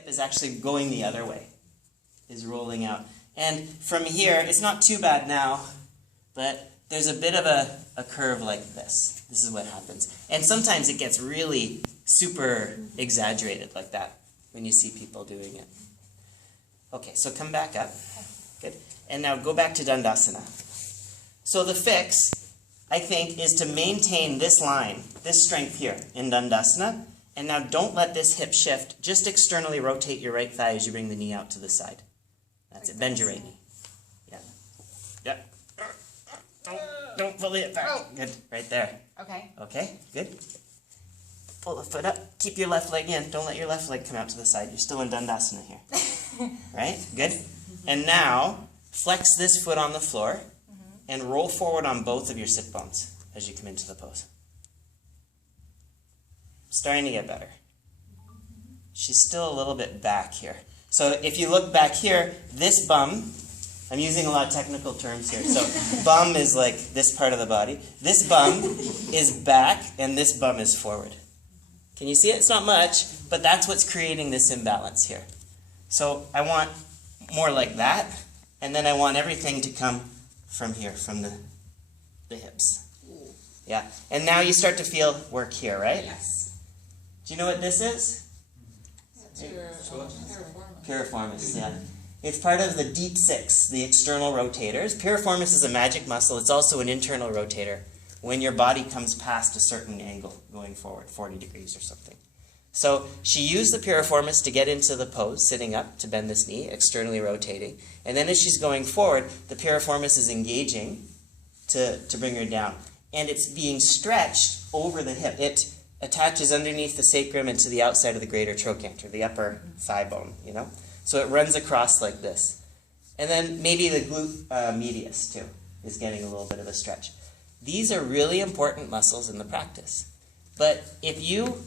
hip is actually going the other way, is rolling out. And from here, it's not too bad now, but there's a bit of a curve like this. This is what happens. And sometimes it gets really super exaggerated like that when you see people doing it. Okay, so come back up. Good. And now go back to Dandasana. So the fix, I think, is to maintain this line, this strength here in Dandasana. And now don't let this hip shift. Just externally rotate your right thigh as you bring the knee out to the side. That's it. Bend your right knee. Yeah. Yeah. Don't pull it back. Oh. Good. Right there. Okay. Okay. Good. Pull the foot up. Keep your left leg in. Don't let your left leg come out to the side. You're still in Dandasana here. Right? Good. And now, flex this foot on the floor and roll forward on both of your sit bones as you come into the pose. Starting to get better. She's still a little bit back here. So if you look back here, this bum, I'm using a lot of technical terms here. So bum is like this part of the body. This bum is back and this bum is forward. Can you see it? It's not much, but that's what's creating this imbalance here. So I want more like that, and then I want everything to come from here, from the hips. Yeah. And now you start to feel work here, right? Yes. Do you know what this is? Piriformis. Piriformis, yeah. It's part of the deep six, the external rotators. Piriformis is a magic muscle. It's also an internal rotator when your body comes past a certain angle going forward, 40 degrees or something. So she used the piriformis to get into the pose, sitting up to bend this knee, externally rotating. And then as she's going forward, the piriformis is engaging to bring her down. And it's being stretched over the hip. It attaches underneath the sacrum and to the outside of the greater trochanter, the upper thigh bone, you know? So it runs across like this. And then maybe the glute medius, too, is getting a little bit of a stretch. These are really important muscles in the practice. But if you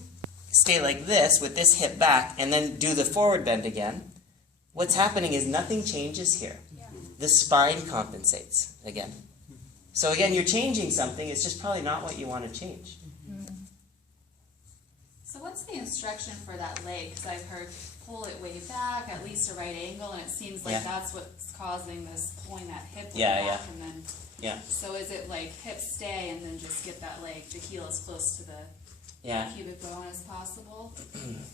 stay like this with this hip back and then do the forward bend again, what's happening is nothing changes here. Yeah. The spine compensates again. So again, you're changing something. It's just probably not what you want to change. So what's the instruction for that leg? Because I've heard pull it way back, at least a right angle, and it seems like that's what's causing this, pulling that hip back. And then, so is it like hip stay and then just get that leg, the heel as close to the pubic bone as possible?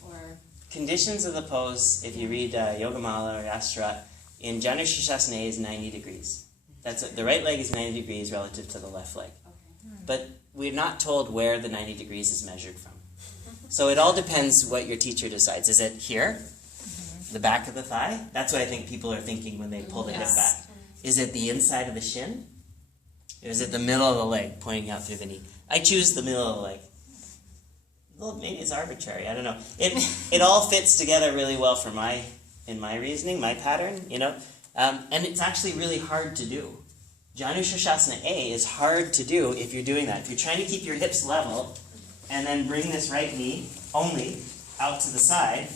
Or conditions of the pose, if you read Yogamala or Astra, in Janu sirsasana is 90 degrees. That's it. The right leg is 90 degrees relative to the left leg. Okay. But we're not told where the 90 degrees is measured from. So it all depends what your teacher decides. Is it here? The back of the thigh? That's what I think people are thinking when they pull the hip back. Is it the inside of the shin? Or is it the middle of the leg pointing out through the knee? I choose the middle of the leg. Well, maybe it's arbitrary. I don't know. It all fits together really well for in my reasoning, my pattern, you know. And it's actually really hard to do. Janu sirsasana A is hard to do if you're doing that. If you're trying to keep your hips level and then bring this right knee only out to the side,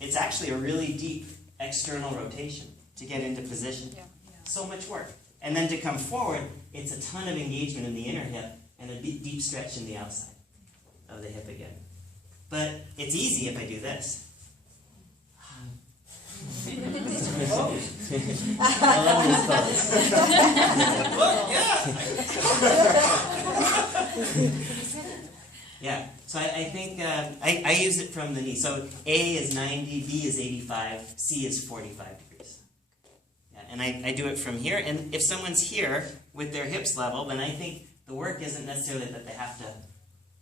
it's actually a really deep external rotation to get into position. So much work. And then to come forward, it's a ton of engagement in the inner hip and a deep stretch in the outside of the hip again. But it's easy if I do this. I love this pose. Yeah, so I think I use it from the knee. So A is 90, B is 85, C is 45 degrees. Yeah, and I do it from here. And if someone's here with their hips level, then I think the work isn't necessarily that they have to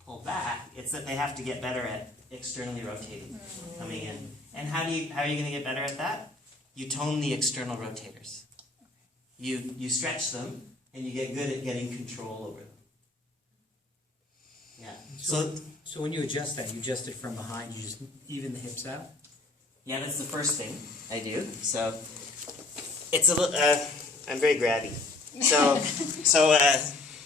pull back. It's that they have to get better at externally rotating, coming in. And how are you going to get better at that? You tone the external rotators. You stretch them, and you get good at getting control over them. Yeah. So when you adjust that, you adjust it from behind, you just even the hips out? Yeah, that's the first thing I do. So it's a little, I'm very grabby. So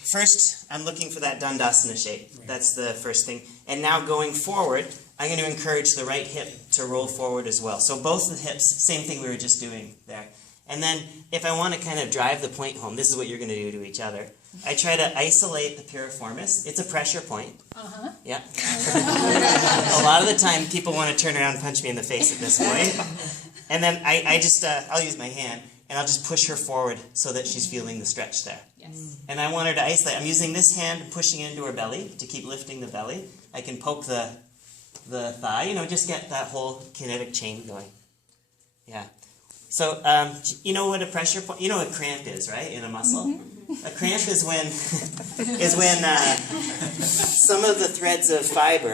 first I'm looking for that Dandasana shape. Right. That's the first thing. And now going forward, I'm going to encourage the right hip to roll forward as well. So both the hips, same thing we were just doing there. And then if I want to kind of drive the point home, this is what you're going to do to each other. I try to isolate the piriformis. It's a pressure point. Uh-huh. Yeah. A lot of the time, people want to turn around and punch me in the face at this point. And then I just, I'll use my hand, and I'll just push her forward so that she's feeling the stretch there. Yes. And I want her to isolate. I'm using this hand and pushing it into her belly to keep lifting the belly. I can poke the thigh, just get that whole kinetic chain going. Yeah. So, you know what a pressure point, you know what a cramp is, right, in a muscle? Mm-hmm. A cramp is when some of the threads of fiber